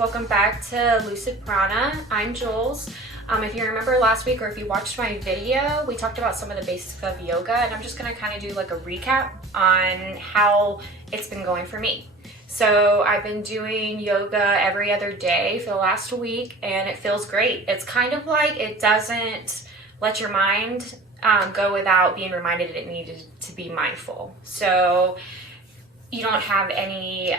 welcome back to Lucid Prana. I'm Jules. If you remember last week or if you watched my video, we talked about some of the basics of yoga, and I'm just going to kind of do like a recap on how it's been going for me. So I've been doing yoga every other day for the last week and it feels great. It's kind of like it doesn't let your mind go without being reminded that it needed to be mindful. So you don't have any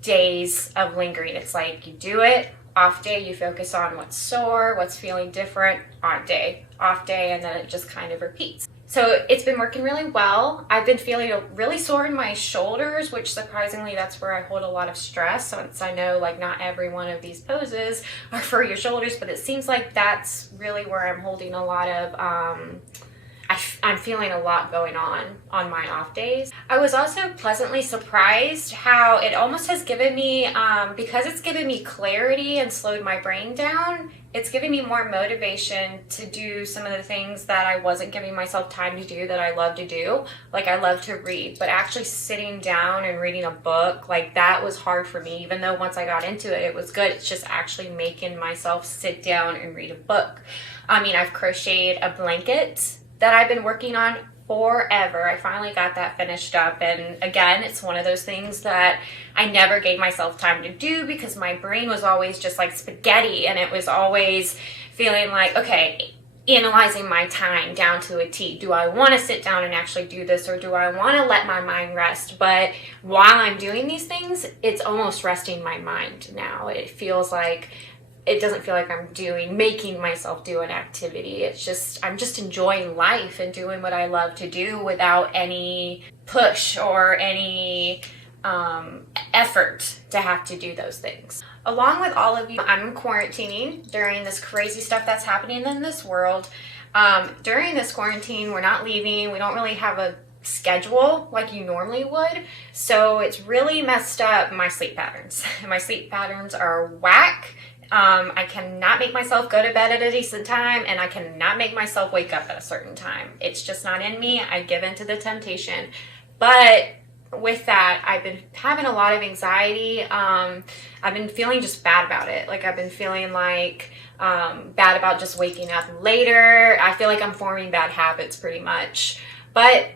days of lingering. It's like you do it, off day, you focus on what's sore, what's feeling different, on day, off day, and then it just kind of repeats. So it's been working really well. I've been feeling really sore in my shoulders, which surprisingly, that's where I hold a lot of stress. Since I know like not every one of these poses are for your shoulders, but it seems like that's really where I'm holding a lot of, I'm feeling a lot going on my off days. I was also pleasantly surprised how it almost has given me, because it's given me clarity and slowed my brain down, it's given me more motivation to do some of the things that I wasn't giving myself time to do that I love to do. Like I love to read, but actually sitting down and reading a book, like that was hard for me, even though once I got into it, it was good. It's just actually making myself sit down and read a book. I mean, I've crocheted a blanket that I've been working on forever. I finally got that finished up, and again, it's one of those things that I never gave myself time to do because my brain was always just like spaghetti, and it was always feeling like, okay, analyzing my time down to a T. Do I want to sit down and actually do this, or do I want to let my mind rest? But while I'm doing these things, it's almost resting my mind now. It feels like it doesn't feel like I'm making myself do an activity. It's just, I'm just enjoying life and doing what I love to do without any push or any effort to have to do those things. Along with all of you, I'm quarantining during this crazy stuff that's happening in this world. During this quarantine, we're not leaving. We don't really have a schedule like you normally would. So it's really messed up my sleep patterns. My sleep patterns are whack. I cannot make myself go to bed at a decent time, and I cannot make myself wake up at a certain time. It's just not in me. I give in to the temptation. But with that, I've been having a lot of anxiety. I've been feeling just bad about it. Like I've been feeling like bad about just waking up later. I feel like I'm forming bad habits pretty much. But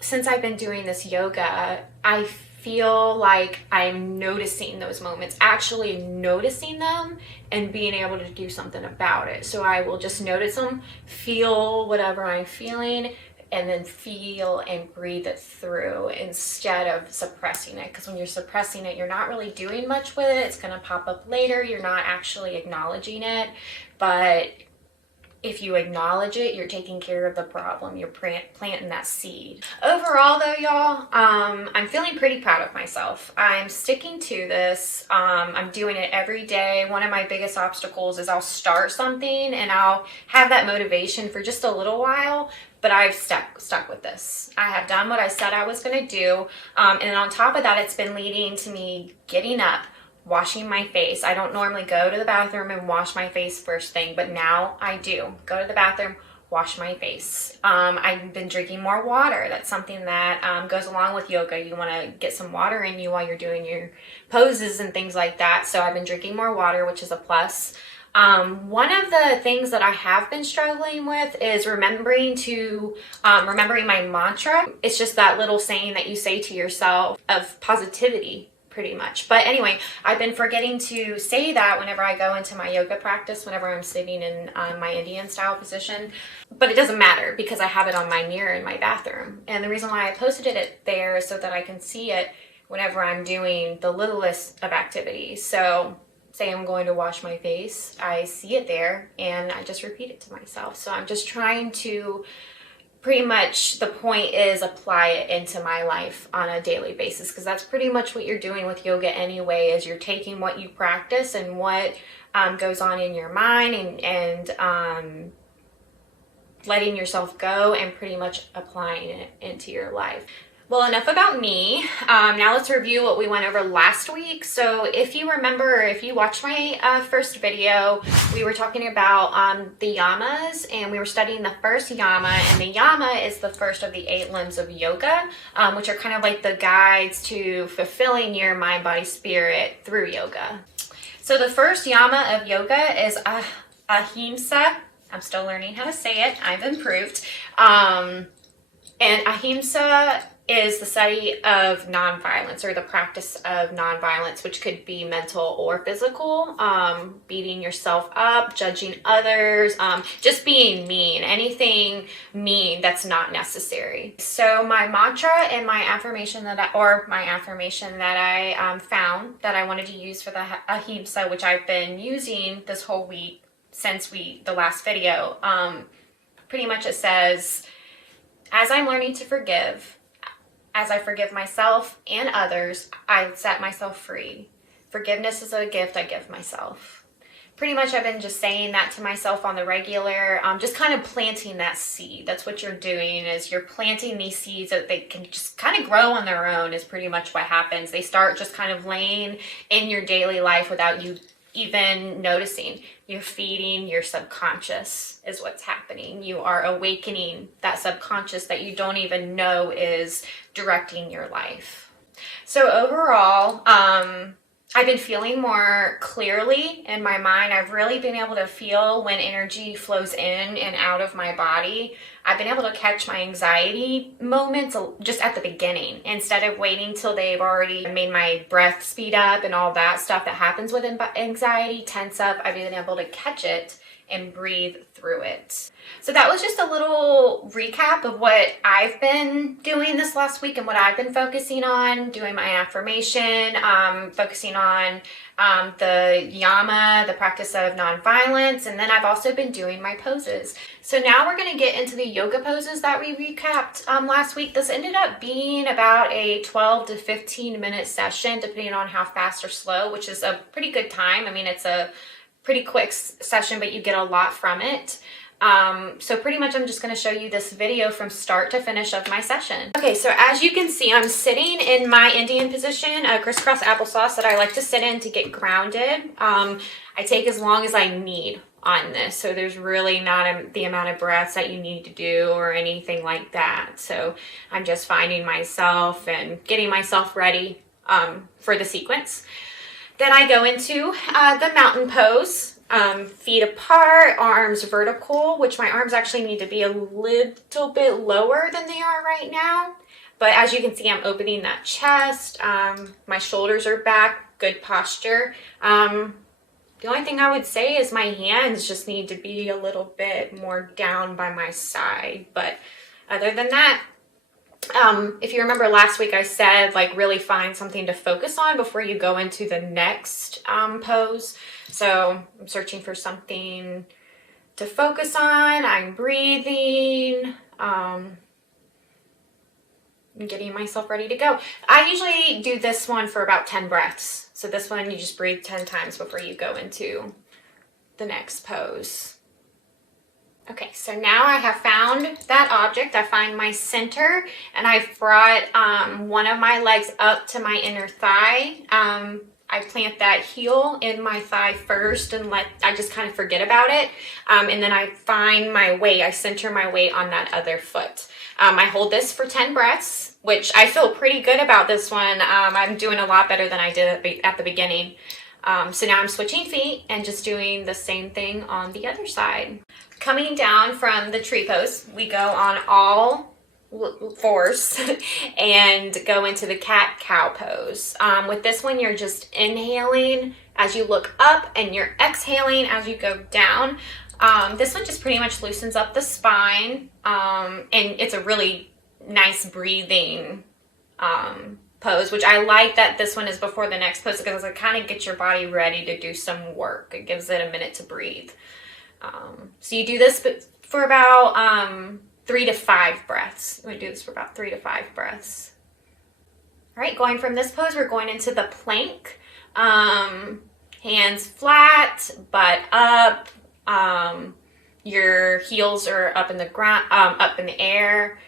since I've been doing this yoga, I feel like I'm noticing those moments, actually noticing them and being able to do something about it. So I will just notice them, feel whatever I'm feeling, and then feel and breathe it through instead of suppressing it. Because when you're suppressing it, you're not really doing much with it. It's going to pop up later. You're not actually acknowledging it. But if you acknowledge it, you're taking care of the problem. You're planting that seed. Overall though, y'all, I'm feeling pretty proud of myself. I'm sticking to this. I'm doing it every day. One of my biggest obstacles is I'll start something and I'll have that motivation for just a little while, but I've stuck with this. I have done what I said I was gonna do. And on top of that, it's been leading to me getting up, washing my face. I don't normally go to the bathroom and wash my face first thing, but now I do. Go to the bathroom, wash my face. I've been drinking more water. That's something that goes along with yoga. You want to get some water in you while you're doing your poses and things like that. So I've been drinking more water, which is a plus. One of the things that I have been struggling with is remembering my mantra. It's just that little saying that you say to yourself of positivity, pretty much. But anyway, I've been forgetting to say that whenever I go into my yoga practice, whenever I'm sitting in my Indian style position. But it doesn't matter because I have it on my mirror in my bathroom. And the reason why I posted it there is so that I can see it whenever I'm doing the littlest of activities. So say I'm going to wash my face, I see it there and I just repeat it to myself. So I'm just trying to, pretty much the point is apply it into my life on a daily basis, because that's pretty much what you're doing with yoga anyway, is you're taking what you practice and what goes on in your mind and letting yourself go and pretty much applying it into your life. Well, enough about me. Now let's review what we went over last week. So if you remember, if you watched my first video, we were talking about the yamas, and we were studying the first yama, and the yama is the first of the 8 limbs of yoga, which are kind of like the guides to fulfilling your mind, body, spirit through yoga. So the first yama of yoga is Ahimsa. I'm still learning how to say it. I've improved. And Ahimsa is the study of nonviolence, or the practice of nonviolence, which could be mental or physical, beating yourself up, judging others, just being mean, anything mean that's not necessary. So my mantra and my affirmation that I found that I wanted to use for the Ahimsa, which I've been using this whole week since the last video, pretty much it says, as I'm learning to forgive, as I forgive myself and others, I set myself free. Forgiveness is a gift I give myself. Pretty much I've been just saying that to myself on the regular, just kind of planting that seed. That's what you're doing, is you're planting these seeds that they can just kind of grow on their own, is pretty much what happens. They start just kind of laying in your daily life without you even noticing. You're feeding your subconscious is what's happening. You are awakening that subconscious that you don't even know is directing your life. So overall, I've been feeling more clearly in my mind. I've really been able to feel when energy flows in and out of my body. I've been able to catch my anxiety moments just at the beginning, instead of waiting till they've already made my breath speed up and all that stuff that happens with anxiety, tense up. I've been able to catch it and breathe through it. So that was just a little recap of what I've been doing this last week and what I've been focusing on, doing my affirmation, focusing on the yama, the practice of nonviolence, and then I've also been doing my poses. So now we're going to get into the yoga poses that we recapped last week. This ended up being about a 12 to 15 minute session, depending on how fast or slow, which is a pretty good time. I mean, it's a pretty quick session, but you get a lot from it. So pretty much I'm just going to show you this video from start to finish of my session. Okay, so as you can see, I'm sitting in my Indian position, a crisscross applesauce that I like to sit in to get grounded. I take as long as I need on this, so there's really not the amount of breaths that you need to do or anything like that. So I'm just finding myself and getting myself ready for the sequence. Then I go into the mountain pose, feet apart, arms vertical, which my arms actually need to be a little bit lower than they are right now. But as you can see, I'm opening that chest, my shoulders are back, good posture. The only thing I would say is my hands just need to be a little bit more down by my side. But other than that, if you remember last week, I said, like, really find something to focus on before you go into the next pose. So I'm searching for something to focus on. I'm breathing, getting myself ready to go. I usually do this one for about 10 breaths. So this one, you just breathe 10 times before you go into the next pose. Okay, so now I have found that object. I find my center, and I've brought one of my legs up to my inner thigh. I plant that heel in my thigh first and I just kind of forget about it. And then I find my weight. I center my weight on that other foot. I hold this for 10 breaths, which I feel pretty good about this one. I'm doing a lot better than I did at the beginning. So now I'm switching feet and just doing the same thing on the other side. Coming down from the tree pose, we go on all fours and go into the cat-cow pose. With this one, you're just inhaling as you look up and you're exhaling as you go down. This one just pretty much loosens up the spine, and it's a really nice breathing pose, which I like that this one is before the next pose because it kind of gets your body ready to do some work. It gives it a minute to breathe. So you do this for about 3 to 5 breaths. We do this for about 3 to 5 breaths. All right, going from this pose, we're going into the plank. Hands flat, butt up. Your heels are up in the ground, up in the air.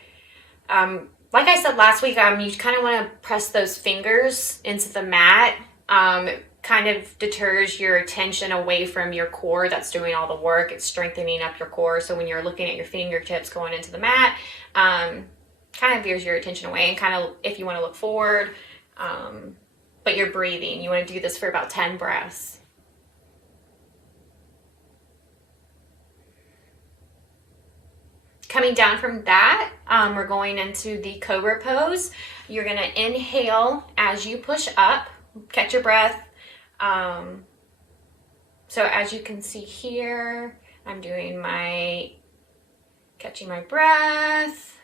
like I said last week, you kind of want to press those fingers into the mat. It kind of deters your attention away from your core that's doing all the work. It's strengthening up your core. So when you're looking at your fingertips going into the mat, kind of veers your attention away, and kind of, if you want to look forward, but you're breathing. You want to do this for about 10 breaths. Coming down from that, we're going into the cobra pose. You're going to inhale as you push up, catch your breath. So as you can see here, I'm doing catching my breath,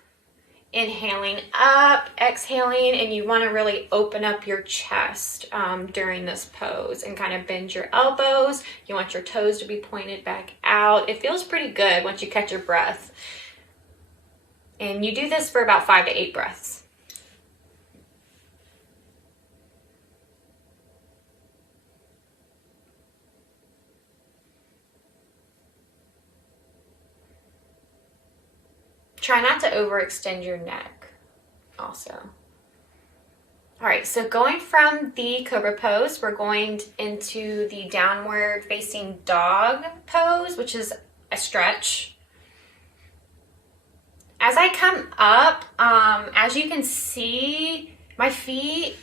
inhaling up, exhaling, and you want to really open up your chest during this pose and kind of bend your elbows. You want your toes to be pointed back out. It feels pretty good once you catch your breath. And you do this for about 5 to 8 breaths. Try not to overextend your neck also. All right, so going from the cobra pose, we're going into the downward facing dog pose, which is a stretch. As I come up, as you can see, my feet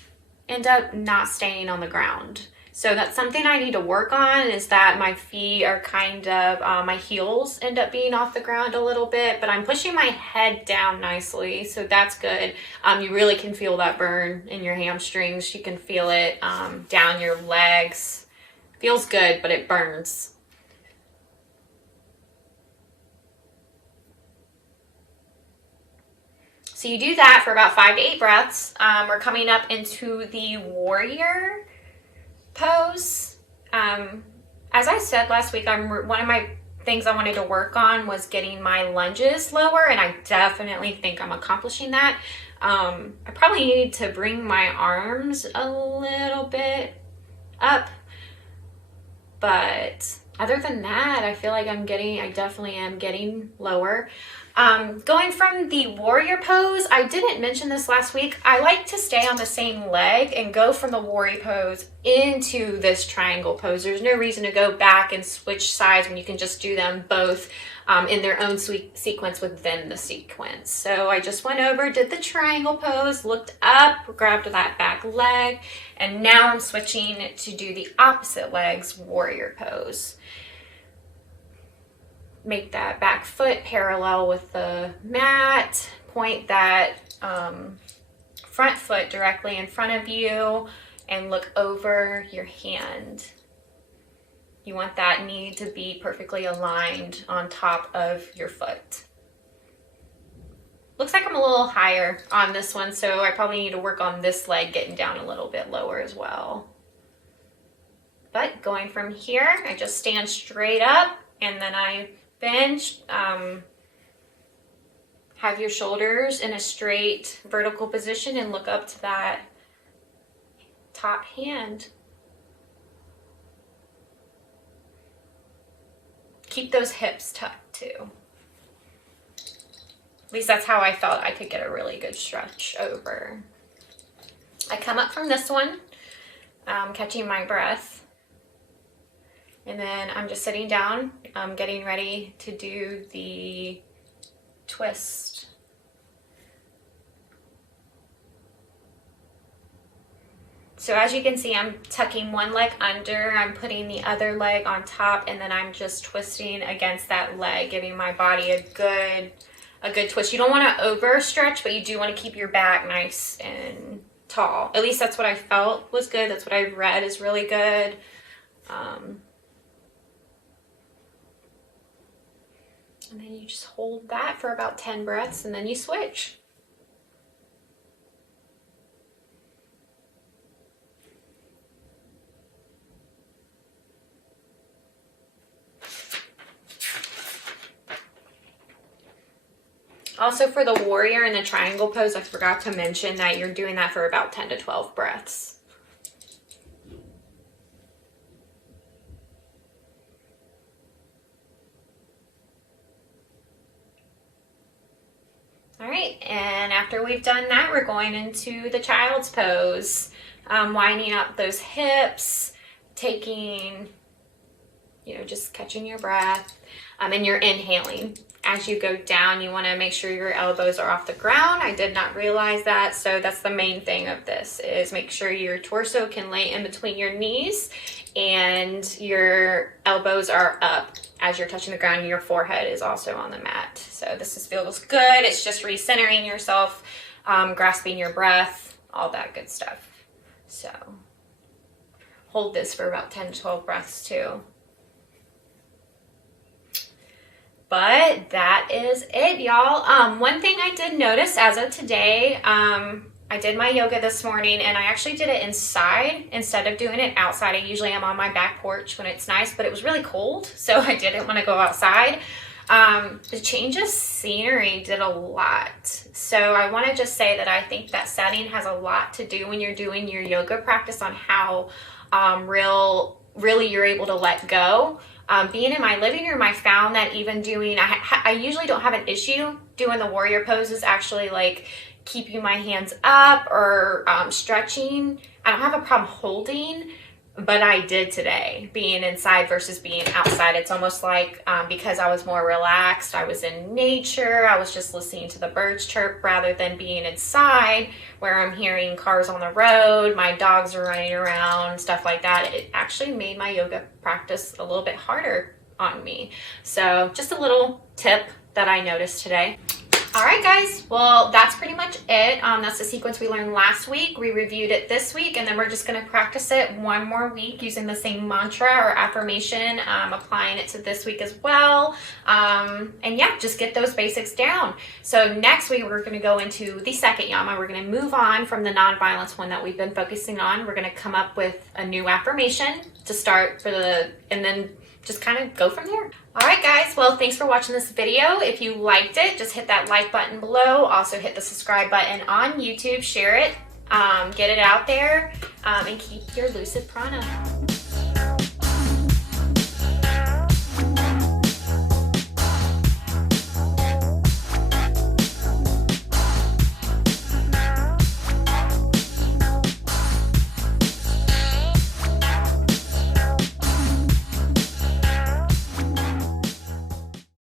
end up not staying on the ground. So that's something I need to work on, is that my feet are kind of, my heels end up being off the ground a little bit, but I'm pushing my head down nicely, so that's good. You really can feel that burn in your hamstrings. You can feel it down your legs. Feels good, but it burns. So you do that for about 5 to 8 breaths. We're coming up into the warrior pose. As I said last week, one of my things I wanted to work on was getting my lunges lower, and I definitely think I'm accomplishing that. I probably need to bring my arms a little bit up, but other than that, I feel like I definitely am getting lower. Going from the warrior pose, I didn't mention this last week. I like to stay on the same leg and go from the warrior pose into this triangle pose. There's no reason to go back and switch sides when you can just do them both in their own sequence within the sequence. So I just went over, did the triangle pose, looked up, grabbed that back leg, and now I'm switching to do the opposite leg's warrior pose. Make that back foot parallel with the mat, point that front foot directly in front of you, and look over your hand. You want that knee to be perfectly aligned on top of your foot. Looks like I'm a little higher on this one, so I probably need to work on this leg getting down a little bit lower as well. But going from here, I just stand straight up, and then I bench. Have your shoulders in a straight vertical position and look up to that top hand. Keep those hips tucked too. At least that's how I felt I could get a really good stretch over. I come up from this one, catching my breath. And then I'm just sitting down, getting ready to do the twist. So as you can see, I'm tucking one leg under, I'm putting the other leg on top, and then I'm just twisting against that leg, giving my body a good twist. You don't want to overstretch, but you do want to keep your back nice and tall. At least that's what I felt was good. That's what I read is really good. And then you just hold that for about 10 breaths, and then you switch. Also, for the warrior and the triangle pose, I forgot to mention that you're doing that for about 10 to 12 breaths. All right, And after we've done that, we're going into the child's pose, winding up those hips, taking, just catching your breath, and you're inhaling. As you go down, you want to make sure your elbows are off the ground. I did not realize that, so that's the main thing of this, is make sure your torso can lay in between your knees and your elbows are up as you're touching the ground, and your forehead is also on the mat. So this feels good. It's just recentering yourself, grasping your breath, all that good stuff. So hold this for about 10 to 12 breaths too. But that is it, y'all. One thing I did notice as of today, I did my yoga this morning, and I actually did it inside instead of doing it outside. I usually am on my back porch when it's nice, but it was really cold, so I didn't want to go outside. The change of scenery did a lot. So I want to just say that I think that setting has a lot to do when you're doing your yoga practice on how really you're able to let go. Being in my living room, I found that even doing, I usually don't have an issue doing the warrior poses, actually like keeping my hands up or stretching. I don't have a problem holding, but I did today, being inside versus being outside. It's almost like because I was more relaxed, I was in nature, I was just listening to the birds chirp rather than being inside where I'm hearing cars on the road, my dogs are running around, stuff like that. It actually made my yoga practice a little bit harder on me. So just a little tip that I noticed today. All right, guys, well, that's pretty much it. That's the sequence we learned last week. We reviewed it this week, and then we're just gonna practice it one more week using the same mantra or affirmation, applying it to this week as well. And yeah, just get those basics down. So next week, we're gonna go into the second Yama. We're gonna move on from the nonviolence one that we've been focusing on. We're gonna come up with a new affirmation to start and then just kind of go from there. All right, guys, well, thanks for watching this video. If you liked it, just hit that like button below. Also hit the subscribe button on YouTube, share it, get it out there, and keep your lucid prana.